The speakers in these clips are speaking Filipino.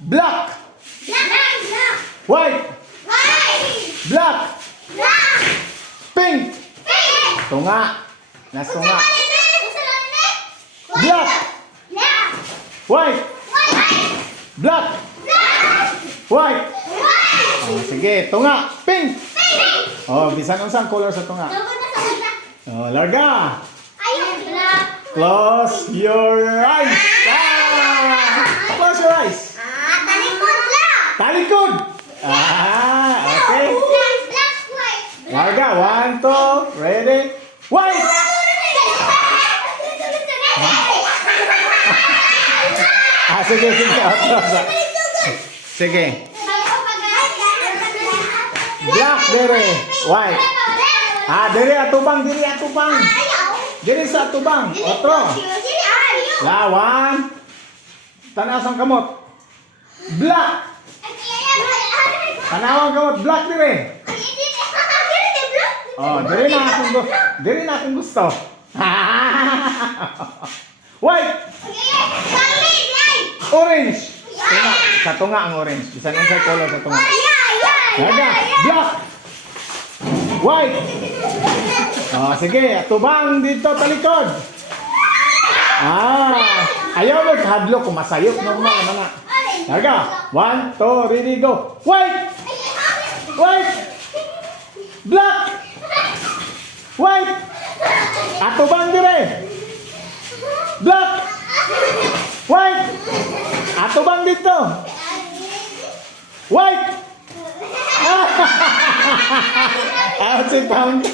Black. White. Black. Pink. Tunga. Nasunga. Black. White. Black. White. Oh, sige, tunga. Pink. Oh, bisan unsang color sa tunga. Oh, larga. Close your eyes. Close your eyes. Talikod. Okay. Larga. 1, 2, ready. White. Sige, sige. Sige. Black, dere. White. Dere atubang, dere atubang. Dere sa atubang. Otro. Lawan. Tanasang kamot. Black. Tanawang kamot. Black, dere. Oh, dere na akong gusto. Dere na akong gusto. White. Orange. Tunga. Sa tunga ang orange. Bisan unsay color sa tunga. Larga. Black. White. Oh, sige. Atubang dito talikod. Ayaw mo hadlok kung masayop. Normal naman na. Larga. 1, 2, ready, go. White. White. Black. White. Atubang dire. Black. White. Atubang dito. White. Si Pound.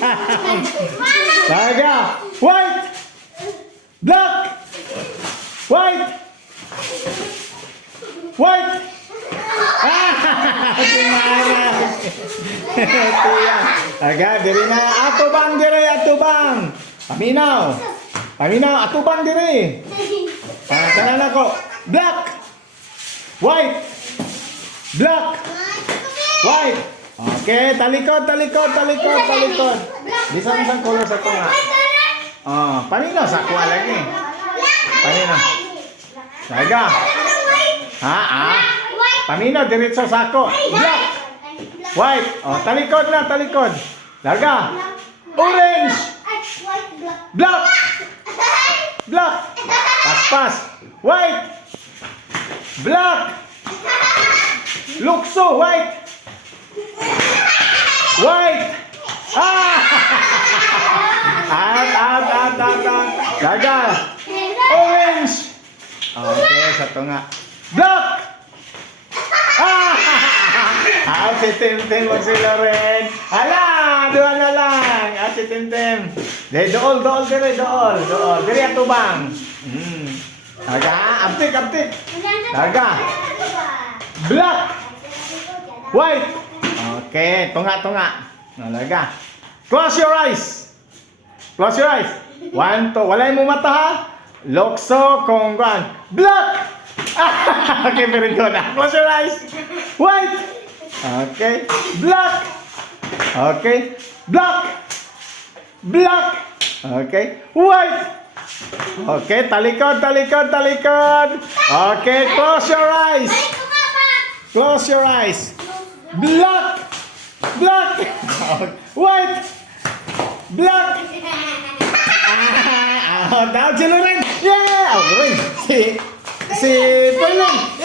Larga. White. Black. White. White. Si Mara. Larga. Diri na. Atubang dire. Atubang. Paminaw. Paminaw. Atubang dire. Kanan ako. Black. White. Black. White. Okay, talikod, talikod, talikod, talikod. Bisan isang color sa tunga. Panino sa kuha lagi. Panino. Larga. Panino diretso sa ako. Black. White. Talikod na, talikod. Larga. Orange. Black. Black. Paspas. White. Black. Lukso. White. White. Out. Larga. Orange. Okay, sa tunga. Black. Si Tim mo sila rin. Hala, doon na lang. Si Tim. Dool, dire, dool. Dire atubang. Larga, aptik. Larga. Black. White. Okay, tunga. Larga. Close your eyes. Close your eyes. 1, 2. Walay mo mata ha. Lokso, kongguan. Black. Okay, very good. Close your eyes. White. Okay. Black. Okay. Black. Black. Okay. White. Okay, talikod. Okay, close your eyes. Close your eyes. Black. White. Black. Down si Loren. Yeah! Loren. Si Poilong.